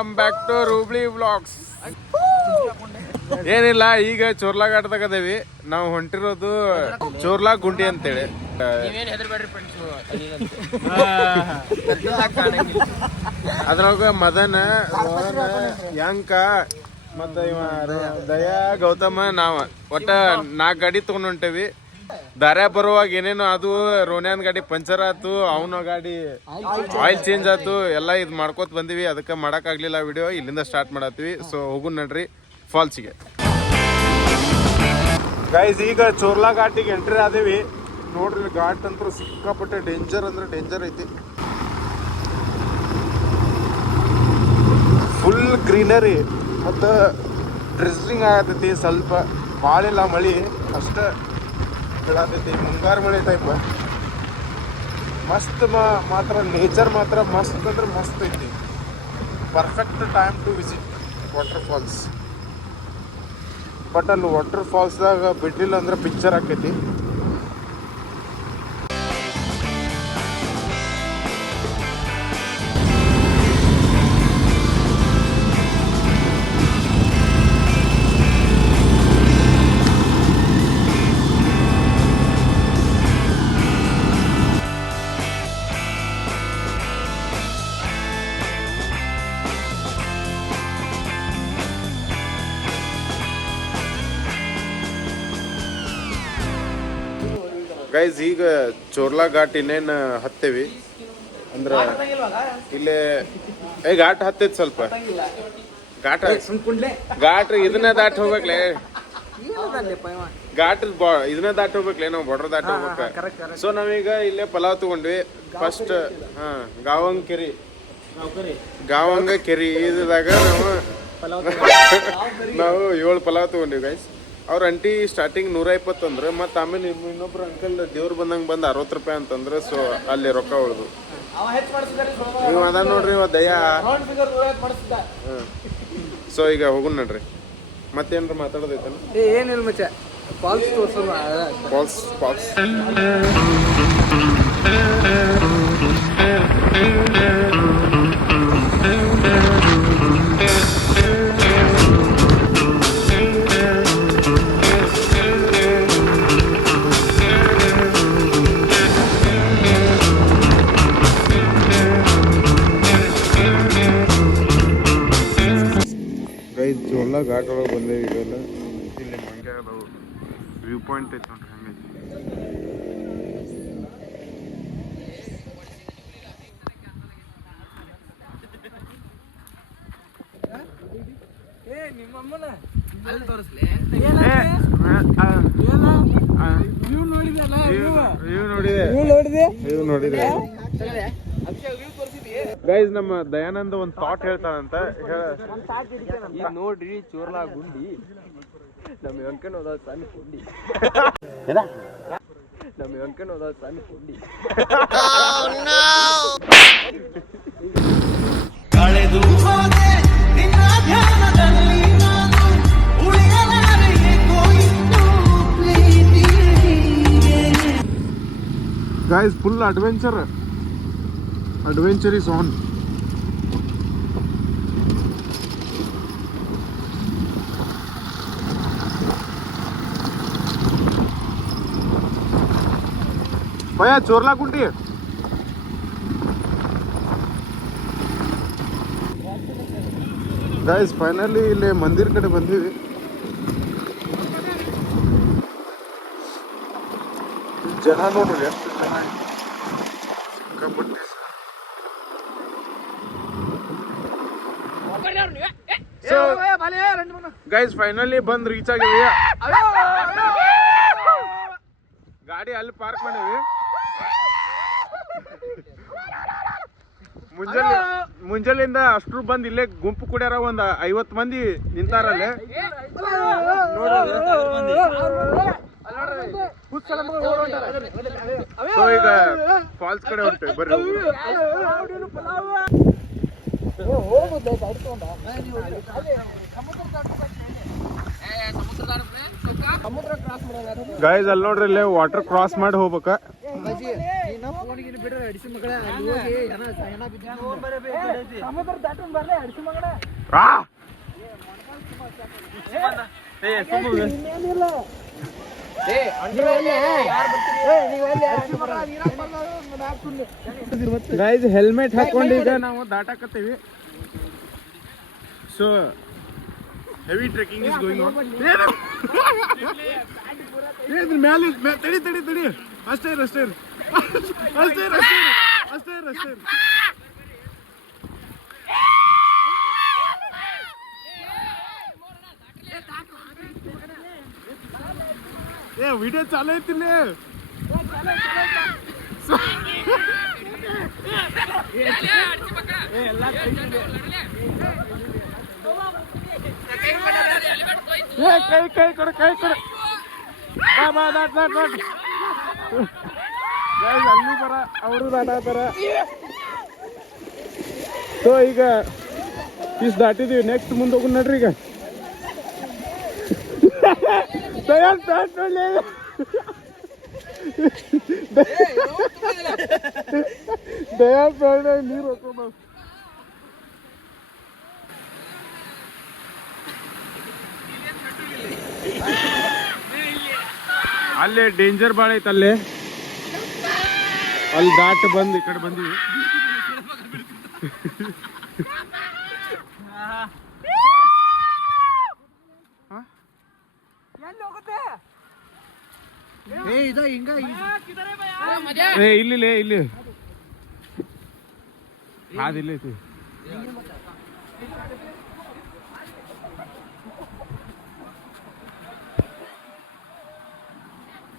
Welcome back to Rubli vlogs. ಏನಿಲ್ಲ, ಈಗ ಚೋರ್ಲಾಘಾಟದಾಗ ಅದೇವಿ. ನಾವು ಹೊಂಟಿರೋದು ಚೋರ್ಲಾ ಗುಂಡಿ ಅಂತೇಳಿ. ಅದ್ರೊಳಗ ಮದನ, ರೋಹನ, ಯಂಕ ಮತ್ತ ಇವ ದಯಾ, ಗೌತಮ, ನಾವ ಒಟ್ಟ 4 ಗಾಡಿ ತಗೊಂಡ್ ಹೊಂಟೇವಿ. ದಾರ್ಯಾ ಬರುವಾಗ ಏನೇನು ಅದು ರೋನ್ಯಾನ್ ಗಾಡಿ ಪಂಚರ್ ಆತು, ಅವನ ಗಾಡಿ ಆಯಿಲ್ ಚೇಂಜ್ ಆತು, ಎಲ್ಲ ಇದು ಮಾಡ್ಕೋತ ಬಂದಿವಿ. ಅದಕ್ಕೆ ಮಾಡಕ್ ಆಗ್ಲಿಲ್ಲ ವಿಡಿಯೋ. ಇಲ್ಲಿಂದ ಸ್ಟಾರ್ಟ್ ಮಾಡತ್ತೀವಿ. ಸೊ ಹೋಗು ನಡ್ರಿ ಫಾಲ್ಸಿಗೆ. ಗೈಸ್, ಈಗ ಚೋರ್ಲಾ ಘಾಟಿಗೆ ಎಂಟ್ರಿ ಆದೇವಿ. ನೋಡ್ರಿ, ಘಾಟ್ ಅಂತೂ ಸಿಕ್ಕಾಪಟ್ಟೆ ಡೇಂಜರ್ ಅಂದ್ರೆ ಡೇಂಜರ್ ಐತಿ. ಫುಲ್ ಗ್ರೀನರಿ ಮತ್ತು ಡ್ರೆಸ್ಸಿಂಗ್ ಆಗತೈತಿ. ಸ್ವಲ್ಪ ಭಾಳಿಲ್ಲ ಮಳೆ, ಅಷ್ಟ ಹೇಳತೈತಿ. ಮುಂಗಾರು ಮಳೆ ಟೈಪ್ ಮಸ್ತ್. ಮಾತ್ರ ನೇಚರ್ ಮಾತ್ರ ಮಸ್ತ್ ಅಂದ್ರೆ ಮಸ್ತ್ ಐತಿ. Perfect time to visit waterfalls. But ಅಲ್ಲಿ ವಾಟರ್ ಫಾಲ್ಸ್ದಾಗ ಬಿಡ್ಲಿಲ್ಲ ಅಂದ್ರೆ ಪಿಕ್ಚರ್ ಆಕೈತಿ. ಗೈಸ್, ಈಗ ಚೋರ್ಲಾ ಘಾಟ್ ಇನ್ನೇನು ಹತ್ತೇವಿ ಅಂದ್ರೆ ಇಲ್ಲೇ ಘಾಟ್ ಹತ್ತೈತಿ. ಸ್ವಲ್ಪ ಘಾಟ್ ಇದನ್ನ ದಾಟಿ ಹೋಗ್ಬೇಕ್ಲೆ. ಘಾಟ್ ಇದನ್ನ ದಾಟಿ ಹೋಗ್ಬೇಕ್ಲೆ, ನಾವು ಬಾರ್ಡರ್ ದಾಟಿ ಹೋಗ್ಬೇಕ. ಸೊ ನಾವೀಗ ಇಲ್ಲೇ ಪಲಾವ್ ತಗೊಂಡ್ವಿ. ಫಸ್ಟ್ ಗಾವಂಗ ಕೆರಿ ಇದಾಗ ನಾವು 7 ಪಲಾವ್ ತಗೊಂಡ್ವಿ ಗೈಸ್. ಅವ್ರ ಅಂಟಿ ಸ್ಟಾರ್ಟಿಂಗ್ 120 ಅಂದ್ರೆ, ಮತ್ತೆ ಆಮೇಲೆ ಇನ್ನೊಬ್ರು ಅಂಕಲ್ ದೇವ್ರು ಬಂದಂಗೆ ಬಂದು 60 ರೂಪಾಯಿ ಅಂತಂದ್ರೆ. ಸೊ ಅಲ್ಲಿ ರೊಕ್ಕ ಉಳ್ದು. ನೀವು ಅದ ನೋಡ್ರಿ ದಯಾ. ಸೊ ಈಗ ಹೋಗುನ್ ನಡ್ರಿ. ಮತ್ತೇನ್ರ ಮಾತಾಡೋದೈತನ? ಏನಿಲ್ಲ ಮಚ್ಚ, ಫಾಲ್ಸ್ ಚೋರ್ಲಾ ಘಾಟ್ ಒಳಗೆ ಬಂದೇವಿ. ಇವೆಲ್ಲ ಇಲ್ಲಿ ಮಂಗೆ ಅದಾವು. ವ್ಯೂ ಪಾಯಿಂಟ್ ಐತಿ ನೋಡ್ರಿ, ಹಂಗೈತಿ. ನೋಡಿದೆ ಗೈಸ್, ನಮ್ಮ ದಯಾನಂದ ಒಂದು ಥಾಟ್ ಹೇಳ್ತಾನಂತ. ಈಗ ನೋಡ್ರಿ, ಚೋರ್ಲಾ ಗುಂಡಿ ನಮ್ಮ ವೆಂಕನ್ ಹೋದ ಸಣ್ಣ ಗುಂಡಿ. ನಮ್ಮ ವೆಂಕನ್ ಹೋದ ಸಣ್ಣ ಗುಂಡಿ. ಕಳೆದು guys, full adventure is on. ಭಯ ಚೋರ್ಲಾ ಗುಂಡಿ. ಗೈಸ್, ಫೈನಲಿ ಇಲ್ಲಿ ಮಂದಿರ ಕಡೆ ಬಂದೀವಿ. ಜನ ನೋಡ್ರಿ ಎಷ್ಟು ಜನ. ಗೈಸ್, ಫೈನಲಿ ಬಂದ್ ರೀಚ್ ಆಗಿವಿ. ಗಾಡಿ ಅಲ್ಲಿ ಪಾರ್ಕ್ ಮಾಡೀವಿ. ಮುಂಜಾನೆಯಿಂದ ಅಷ್ಟ್ರು ಬಂದ್ ಇಲ್ಲೇ ಗುಂಪು ಕುಡ್ಯಾರ. ಒಂದ್ 50 ಮಂದಿ ನಿಂತಾರಲ್ಲೇ. ಸೊ ಈಗ ಫಾಲ್ಸ್ ಕಡೆ ಹೊಂಟೇವಿ, ಬರ್ರಿ. ಸಮುದ್ರ ಕ್ರಾಸ್ ಮಾಡೋಣ. ಗೈಸ್ ಅಲ್ಲಿ ನೋಡ್ರಿ ಇಲ್ಲೇ ವಾಟರ್ ಕ್ರಾಸ್ ಮಾಡಿ ಹೋಗ್ಬೇಕ. ಸಮುದ್ರ ದಾಟನ್ ಬರ್ಲಿ ಅಡಿಸಿ ಮಗಣ. ಗೈಸ್ ಹೆಲ್ಮೆಟ್ ಹಾಕೊಂಡು ಈಗ ನಾವು ದಾಟಾಕತ್ತೀವಿ. So heavy trekking is going on. ಮ್ಯಾಲೆ ತಡಿ ತಡಿ ತಡಿ ಅಷ್ಟೇ ಅಷ್ಟೇ ಅಷ್ಟೇ ಅಷ್ಟೇ ಅಷ್ಟೇ. ಏ ವಿಡಿಯೋ ಚಾಲು ಐತಿಲ್ಲ. ಕೈ ಕೈ ಕೊಡು ಕೈ ಕೊಡು. ಬಾ ದಾಟ್ ದಾಟ್ ದಾಟ್. ಅಲ್ಲಿ ಬರ ಅವರು ದಾಟಾತಾರ. ಸೊ ಈಗ ಇಷ್ಟು ದಾಟಿದೀವಿ. ನೆಕ್ಸ್ಟ್ ಮುಂದೆ ಹೋಗೋಣ ನಡ್ರಿ. ಈಗ ನೀರು ಹಾಕೋಣ. ಅಲ್ಲೇ ಡೇಂಜರ್ ಭಾಳ ಐತೆ. ಅಲ್ಲೇ ಅಲ್ಲಿ ದಾಟ್ ಬಂದು ಈ ಕಡೆ ಬಂದಿವಿ. ಇಲ್ಲಿ ಇಲ್ಲಿ ಹಾದಿಲ್ಲ ಐತಿ.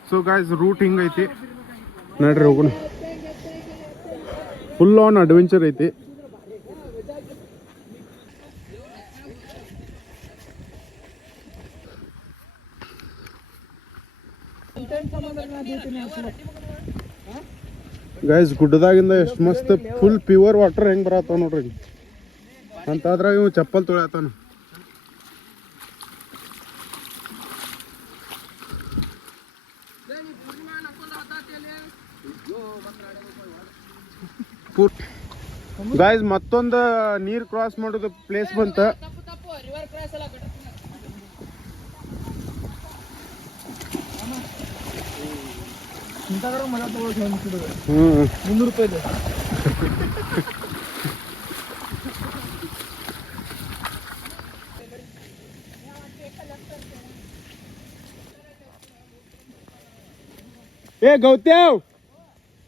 ಸೊ ಗಾಯ್ಸ್ ರೂಟ್ ಹಿಂಗೈತಿ ನಡ್ರಿ ಹೋಗೋಣ. ಫುಲ್ ಆನ್ ಅಡ್ವೆಂಚರ್ ಐತಿ. ಗೈಸ್ ಗುಡ್ಡದಾಗಿಂದ ಎಷ್ಟು ಮಸ್ತ್ ಫುಲ್ ಪ್ಯೂರ್ ವಾಟರ್ ಹೆಂಗ್ ಬರತ್ತಾವ ನೋಡ್ರಿ. ಅಂತಾದ್ರಾಗ ಇವ್ ಚಪ್ಪಲ್ ತೊಳ್ಯಾತಾನ. ಗೈಸ್ ಮತ್ತೊಂದು ನೀರ್ ಕ್ರಾಸ್ ಮಾಡೋದು ಪ್ಲೇಸ್ ಬಂತ. ₹300. ಏ ಗೌತ್ಯಾವ್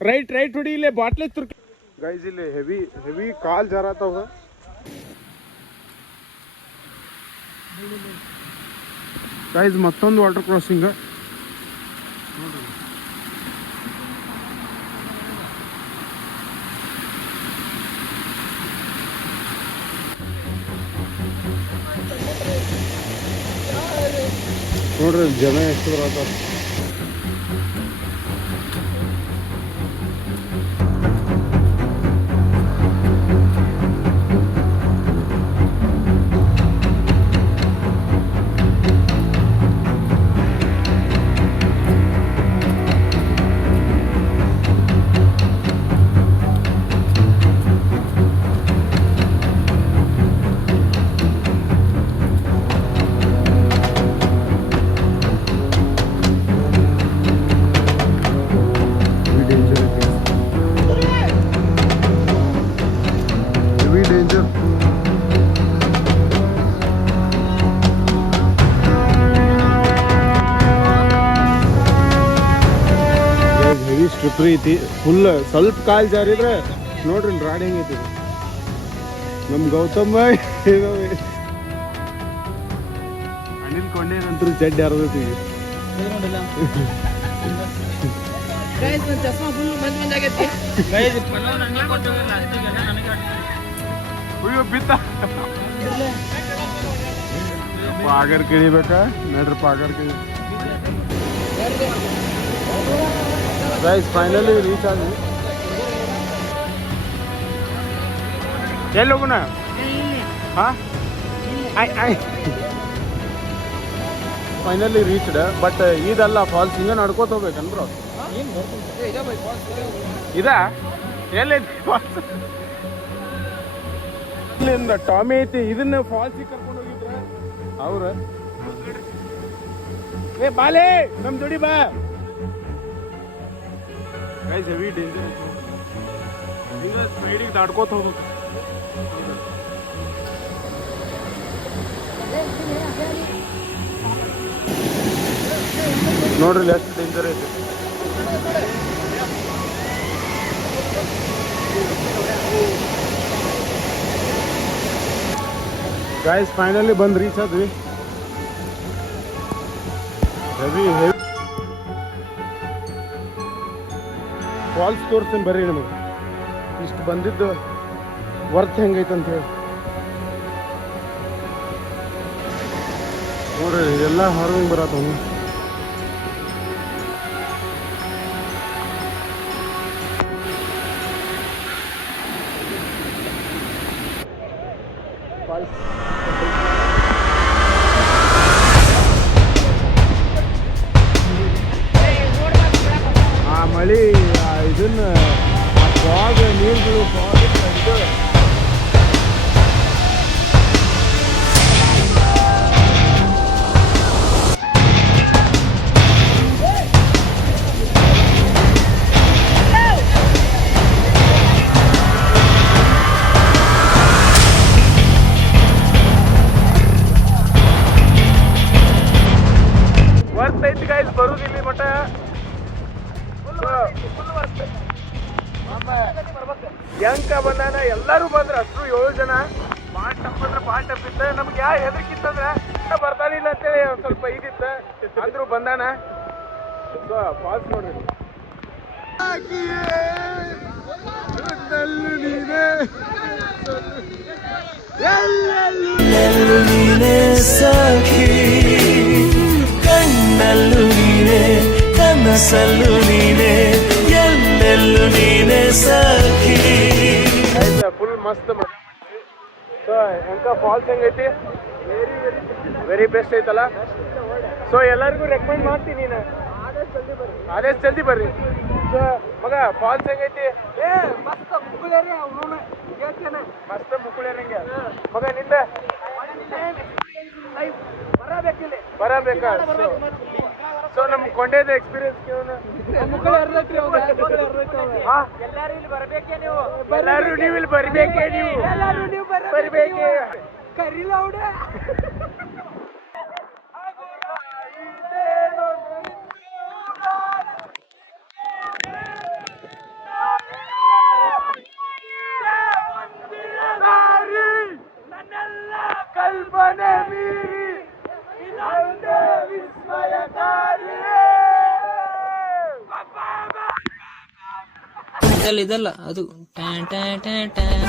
ರೈಟ್ ರೈಟ್ ಹೊಡಿ. ಇಲ್ಲೇ ಬಾಟ್ಲೆ ತುರ್ಕಿ. ಗೈಸ್ ಇಲ್ಲಿ ಹೆವಿ ಹೆವಿ ಕಾಲ್ ಜಾರತಾವ. ಗೈಸ್ ಮತ್ತೊಂದು ವಾಟರ್ ಕ್ರಾಸಿಂಗ್. ನೋಡ್ರಿ ಜನ ಎಷ್ಟು ಬರತ್ತಾರ. ಸ್ಟ್ರಿಪ್ ಐತಿ ಫುಲ್. ಸ್ವಲ್ಪ ಕಾಲ್ ಜಾರಿದ್ರೆ ನೋಡ್ರಿ ರಾಡಿ ಹೆಂಗೈತಿ. ನಮ್ ಗೌತಮ್ಮ ಅನಿಲ್ ಕೊಂಡೇನಂತೂ ಜಡ್ ಯಾರದೈತಿ. ಅಯ್ಯೋ ಬಿತ್ತ ಪಾಗರ್ ಕಿಳಿಬೇಕಾ ನಡ್ರಿ ಪಾಗರ್ ಕಿಳಿ. ಗೈಸ್ ಫೈನಲಿ ರೀಚ್ ಆದ್ವಿ. ಎಲ್ಲಿ ಹೋಗೋಣ? ಹಾ ಫೈನಲಿ ರೀಚ್ಡ್ ಬಟ್ ಇದಲ್ಲ ಫಾಲ್ಸ್ ಹಿಂಗೆ ನಡ್ಕೋತ ಹೋಗ್ಬೇಕನ್ ಬ್ರೋ ಇದಾ ಎಲ್ಲೈತಿ ಫಾಲ್ಸ್ ಇಲ್ಲಿಂದ ಟಾಮಿ ಐತಿ ಇದನ್ನ ಫಾಲ್ಸಿಗೆ ಕರ್ಕೊಂಡು ಹೋಗಿದ್ರ ಅವ್ರ ಏ ಬಾಲೆ ನಮ್ ಜೋಡಿ ಬಾ ಗೈಸ್ ಹೆವಿ ಡೇಂಜರ್ ಇದು ಸ್ಪೀಡಿಗೆ ದಾಡ್ಕೋತ ಹೋಗ್ಬೇಕು ನೋಡ್ರಿ ಎಷ್ಟು ಡೇಂಜರ್ ಐತಿ ಗೈಸ್ ಫೈನಲಿ ಬಂದು ರೀಚ್ ಆದ್ವಿ ಹೆವಿ ಹೆವಿ ಫಾಲ್ಸ್ ತೋರಿಸ್ತೀನಿ ಬರ್ರಿ ನಮಗೆ ಇಷ್ಟು ಬಂದಿದ್ದು ವರ್ತ್ ಹೆಂಗೈತೆ ಅಂತ ಹೇಳಿ ನೋಡ್ರಿ ಇದೆಲ್ಲ ಹಾರ್ವಿಂಗ್ ಬರತ್ತವ ಆ ಮಳಿ ಇದನ್ನ ಫಾಗ್ ನೀರುಗಳು ಫಾಗ್ ಇದು ಐತಿ ಗಾಯ್ಸ್ ಬರುದು ಇಲ್ಲಿ ಮಠ ಯಂಕ ಬಂದಾನ ಎಲ್ಲರೂ ಬಂದ್ರ ಅಷ್ಟು 7 ಜನ ಬಾಳ್ ಟಪ್ ಅಂದ್ರೆ ಬಾಳ್ ಟಪ್ ಇತ್ತ ನಮ್ಗೆ ಯಾವ ಹೆದರ್ಕಿತ್ತಂದ್ರ ಬರ್ತಾನಿಲ್ಲ ಅಂತೇಳಿ ಒಂದ್ ಸ್ವಲ್ಪ ಇದಿತ್ತ ಅಂದ್ರು ಬಂದಾನ ಫಾಲ್ಸ್ ನೋಡ್ರಿ ಕಣ್ಣಲ್ಲೂ ನೀನೆ ಕನಸಲ್ಲೂ ನೀನೆ ಎಲ್ಲೆಲ್ಲೂ ನೀನೆ ಸಖಿ ಫುಲ್ ಮಸ್ತ್ ಸೊ ಹೆಂಗ ಫಾಲ್ಸ್ ಹೆಂಗೈತಿ ವೆರಿ ಬೆಸ್ಟ್ ಐತಲ್ಲ ಸೊ ಎಲ್ಲರಿಗೂ ರೆಕಮೆಂಡ್ ಮಾಡ್ತೀನಿ ನೀನು ಆದಷ್ಟು ಜಲ್ದಿ ಬರ್ರಿ ಸೊ ಮಗ ಫಾಲ್ಸ್ ಹೆಂಗೈತಿ ಮಸ್ತ್ ಮುಕ್ಕುಳೇರಂಗೆ ಮಗ ನಿಂದ ಬರಬೇಕಾ ಸೊ ನಮ್ ಕೊಂಡೇದ ಎಕ್ಸ್ಪೀರಿಯನ್ಸ್ ಎಲ್ಲಾರು ನೀವು ಇಲ್ಲಿ ಬರ್ಬೇಕೇ ನೀವು ಬರ್ಬೇಕೇ ಕರಿಲ ನನ್ನೆಲ್ಲ ಕಲ್ಪನೆ ಮೀರಿ ಇದಲ್ಲ ಅದು ಟ್ಯಾನ್ ಟ್ಯಾನ್ ಟ್ಯಾನ್ ಟ್ಯಾನ್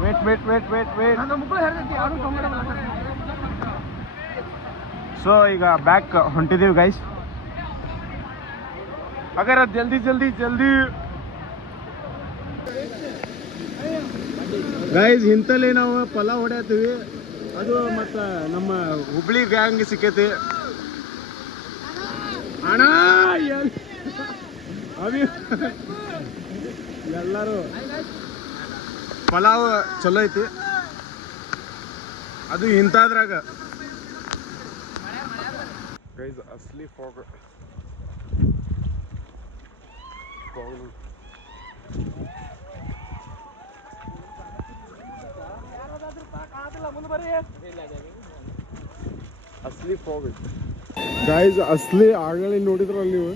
ವೇಟ್ ಸೊ ಈಗ ಬ್ಯಾಕ್ ಹೊಂಟಿದೀವಿ ಗೈಸ್ ಅಗರ ಜಲ್ದಿ ಗೈಸ್ ಇಂತಲ್ಲಿ ನಾವು ಪಲಾವ್ ಹೊಡ್ಯಾತೀವಿ ಅದು ಮತ್ತು ನಮ್ಮ ಹುಬ್ಳಿ ಗ್ಯಾಂಗ್ ಸಿಕ್ಕೈತಿ ಅಣ್ಣ ಎಲ್ಲರೂ ಪಲಾವ್ ಚಲೋ ಐತಿ ಅದು ಇಂಥದ್ರಾಗ ಗೈಸ್ ಅಸ್ಲಿ ಫಾಗ್ ಅಸ್ಲಿ ಫಾಗ್ ಗೈಸ್ ಅಸ್ಲಿ ಆಗಲೇ ನೋಡಿದ್ರಲ್ಲ ನೀವು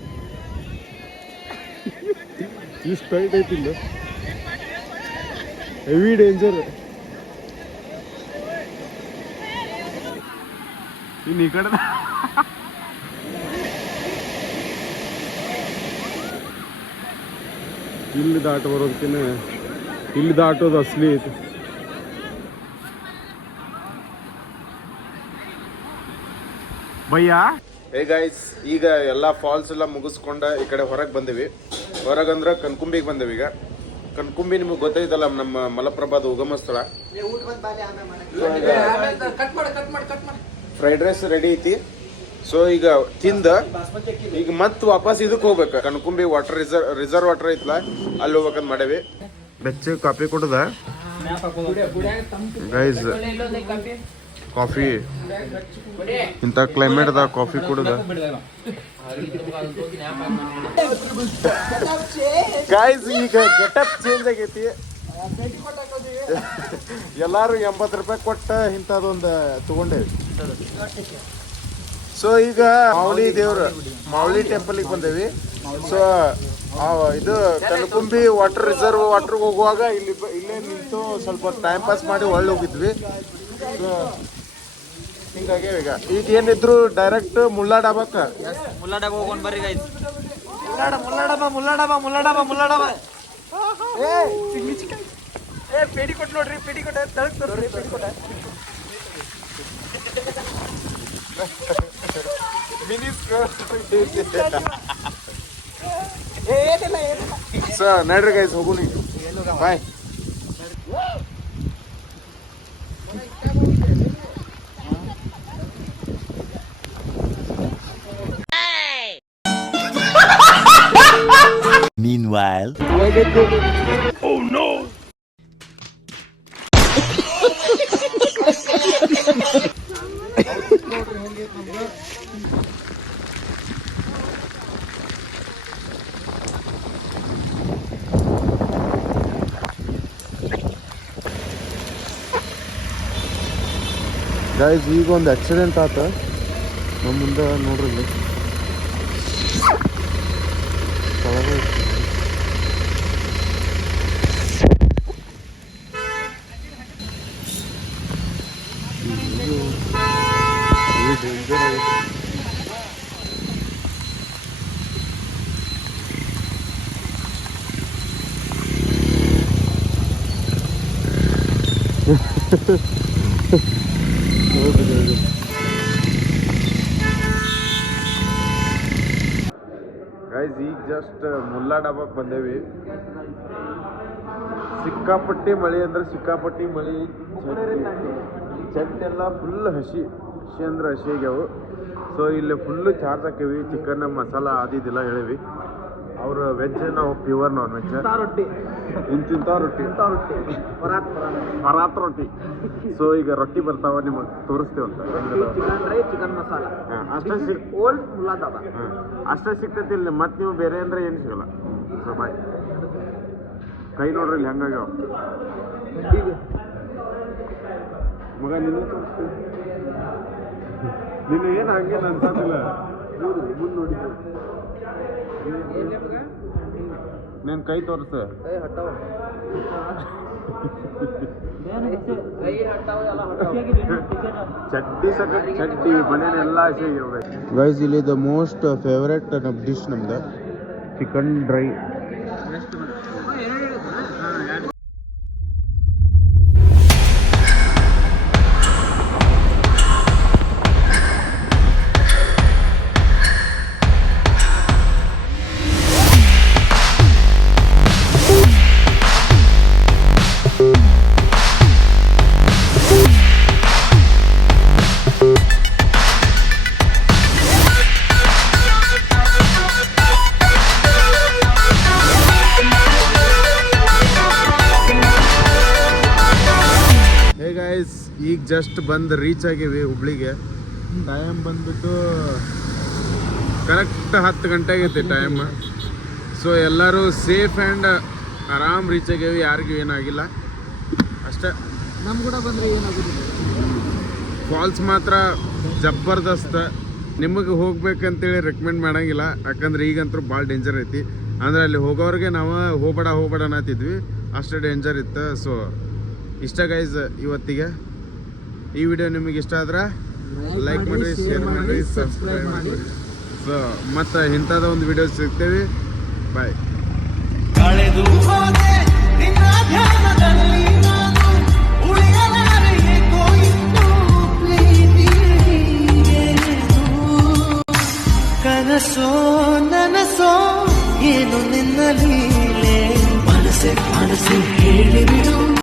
ಇಷ್ಟು ಟೈಟ್ ಐತಿಲ್ಲ ಹೆವಿ ಡೇಂಜರ್ ಇನ್ನು ಈ ಕಡೆ ಇಲ್ಲಿ ದಾಟ ಬರೋದಕ್ಕಿಂತ ಇಲ್ಲಿ ದಾಟೋದು ಅಸ್ಲಿ ಐತಿ ಭಯ್ಯ ಹೇ ಗೈಸ್, ಈಗ ಎಲ್ಲ ಫಾಲ್ಸ್ ಎಲ್ಲ ಮುಗಿಸ್ಕೊಂಡ ಈ ಕಡೆ ಹೊರಗೆ ಬಂದಿವಿ. ಹೊರಗಂದ್ರೆ ಕನ್ಕುಂಬಿಗೆ ಬಂದೇವಿ. ಈಗ ಕನ್ಕುಂಬಿ ನಿಮ್ಗೆ ಗೊತ್ತೈತಲ್ಲ, ನಮ್ಮ ಮಲಪ್ರಭಾದ ಉಗಮ ಸ್ಥಳ. ಫ್ರೈಡ್ ರೈಸ್ ರೆಡಿ ಐತಿ. ಸೊ ಈಗ ತಿಂದ ಈಗ ಮತ್ತೆ ವಾಪಸ್ ಇದಕ್ಕೆ ಹೋಗ್ಬೇಕು. ಕನ್ಕುಂಬಿ ವಾಟರ್ ರಿಸರ್ವ್ ವಾಟರ್ ಐತಲ್ಲ, ಅಲ್ಲಿ ಹೋಗ್ಬೇಕಂತ ಮಾಡೇವಿ. ಬೆಚ್ಚ ಕಾಫಿ ಕುಡ್ದ ಗೈಸ್. ಕಾಫಿ ಇಂಥ ಕ್ಲೈಮೇಟ್ದಾಗ ಕಾಫಿ ಕುಡ್ದ ಗೈಸ್. ಈಗ ಗೆಟಪ್ ಚೇಂಜ್ ಆಗೈತಿ. ಎಲ್ಲಾರು 80 ರೂಪಾಯಿ ಕೊಟ್ಟ ಇಂಥದೊಂದು ತಗೊಂಡೇವಿ. ಸೊ ಈಗ ಮಾವಳಿ ದೇವ್ರ ಮಾವಳಿ ಟೆಂಪಲ್ಗೆ ಬಂದೇವಿ. ಸೊ ಇದು ಕನಕುಂಬಿ ವಾಟರ್ ರಿಸರ್ವ್ ವಾಟರ್ಗೆ ಹೋಗುವಾಗ ಇಲ್ಲೇ ನಿಂತು ಸ್ವಲ್ಪ ಟೈಮ್ ಪಾಸ್ ಮಾಡಿ ಒಳ್ಳೆ ಹೋಗಿದ್ವಿ. ಸೊ ಹಿಂಗಾಗಿ ಈಗ ಏನಿದ್ರು ಡೈರೆಕ್ಟ್ ಮುಲ್ಲಾ ಡಾಬಾಕ್ಕ ಹೋಗೋಣ ಬರ್ರಿ ಗೈಸ್. ಪೇಡಿ ಕೊಟ್ಟು ನೋಡ್ರಿ, ಪೇಡಿ ಕೊಟ್ಟ ತಳಕ್ ನೋಡ್ರಿ, ಪೇಡಿ ಕೊಟ್ಟ ಸೊ ನಡ್ರಿ ಗೈಸ್, ಹೋಗುಣ. ಬಾಯ್. Meanwhile, oh no! ಗೈಸ್, ಈಗ ಒಂದು ಆಕ್ಸಿಡೆಂಟ್ ಆತ ನಮ್ಮ ಮುಂದೆ ನೋಡ್ರಿ. ಇಲ್ಲಿ ಗೈಸ್, ಈಗ ಜಸ್ಟ್ ಮುಲ್ಲಾ ಡಾಬಾಕ್ ಬಂದೇವಿ. ಸಿಕ್ಕಾಪಟ್ಟಿ ಮಳೆ ಅಂದ್ರೆ ಸಿಕ್ಕಾಪಟ್ಟಿ ಮಳೆ. ಚಟ್ಟೆಲ್ಲ ಫುಲ್ ಹಸಿ ಅಂದ್ರೆ ಹಸಿ ಆಗ್ಯಾವು. ಸೊ ಇಲ್ಲಿ ಫುಲ್ಲು ಚಾರ್ಜ್ ಹಾಕೇವಿ. ಚಿಕನ್ ಮಸಾಲ ಅದಿದಿಲ್ಲ ಹೇಳಿವಿ. ಅವರು ವೆಜ್, ನಾವು ಪ್ಯೂರ್ ನಾನ್ ವೆಜ್. ರೊಟ್ಟಿ ಇಂತಿಂಥ ರೊಟ್ಟಿ ಪರಾತ್ ರೊಟ್ಟಿ. ಸೊ ಈಗ ರೊಟ್ಟಿ ಬರ್ತಾವ, ನಿಮಗೆ ತೋರಿಸ್ತೇವಂತ. ಚಿಕನ್ ಮಸಾಲ ಅಷ್ಟೇ ಓಲ್ಡ್ ಮುಲ್ಲಾ ಡಾಬಾ. ಅಷ್ಟೇ ಸಿಗ್ತೈತಿ ಇಲ್ಲಿ. ಮತ್ತೆ ನೀವು ಬೇರೆ ಅಂದ್ರೆ ಏನು ಸಿಗಲ್ಲ. So bye. ಕೈ ನೋಡ್ರಿ ಇಲ್ಲಿ ಹೆಂಗಾಗ್ಯಾವ ಮಗ. ನಿನ್ನ ತೋರಿಸ್ತೀವಿ. ನೀನು ಏನು ಹಂಗೇನು ಅನ್ಸೋದಿಲ್ಲ. ಮುಂದೆ ನೋಡಿದ್ವಿ. ನೀನು ಕೈ ತೋರಿಸ. ಚಡ್ಡಿ ಮನೇನೆಲ್ಲ ಹಸಿ ಆಗಿರ್ಬೇಕು. ಗೈಸ್, ಇಲ್ಲಿ ದ ಮೋಸ್ಟ್ ಫೇವ್ರೆಟ್ ಡಿಶ್ ನಮ್ದು ಚಿಕನ್ ಡ್ರೈ. ಈಗ ಜಸ್ಟ್ ಬಂದು ರೀಚ್ ಆಗೀವಿ ಹುಬ್ಳಿಗೆ. ಟೈಮ್ ಬಂದ್ಬಿಟ್ಟು ಕರೆಕ್ಟ್ 10 ಗಂಟೆ ಆಗೈತಿ ಟೈಮ್. ಸೊ ಎಲ್ಲರೂ ಸೇಫ್ ಆ್ಯಂಡ್ ಆರಾಮ್ ರೀಚ್ ಆಗೇವಿ. ಯಾರಿಗೂ ಏನಾಗಿಲ್ಲ ಅಷ್ಟೇ. ನಮ್ಮ ಕೂಡ ಬಂದರೆ ಏನಾಗೋದಿಲ್ಲ. ಫಾಲ್ಸ್ ಮಾತ್ರ ಜಬರ್ದಸ್ತ್. ನಿಮಗೆ ಹೋಗ್ಬೇಕಂತೇಳಿ ರೆಕಮೆಂಡ್ ಮಾಡೋಂಗಿಲ್ಲ, ಯಾಕಂದ್ರೆ ಈಗಂತೂ ಭಾಳ ಡೇಂಜರ್ ಐತಿ. ಅಂದ್ರೆ ಅಲ್ಲಿ ಹೋಗೋರಿಗೆ ನಾವು ಹೋಗ್ಬೇಡ ಅನ್ನತ್ತಿದ್ವಿ, ಅಷ್ಟೇ ಡೇಂಜರ್ ಇತ್ತು. ಸೊ ಇಷ್ಟ ಗೈಸ್ ಇವತ್ತಿಗೆ. ಈ ವಿಡಿಯೋ ನಿಮಗೆ ಇಷ್ಟ ಆದ್ರೆ ಲೈಕ್ ಮಾಡಿರಿ, ಶೇರ್ ಮಾಡಿರಿ, ಸಬ್ಸ್ಕ್ರೈಬ್ ಮಾಡಿರಿ. ಸೊ ಮತ್ತು ಇಂಥದ್ದು ಒಂದು ವಿಡಿಯೋ ಸಿಗ್ತೇವೆ. ಬಾಯ್. ಕಳೆದು ಹೋದೆ ನಿನ್ನ ಧ್ಯಾನದಲ್ಲಿ ನಾನು, ಉಳಿಯಲಾರೆ ಏಕೋ ಇನ್ನು ಪ್ರೀತಿಯೇನು. ನಿನ್ನ ಲೀಲೆ ಮನಸ್ಸೆ ಮನಸ್ಸೆ ಹೇಳಿಬಿಡು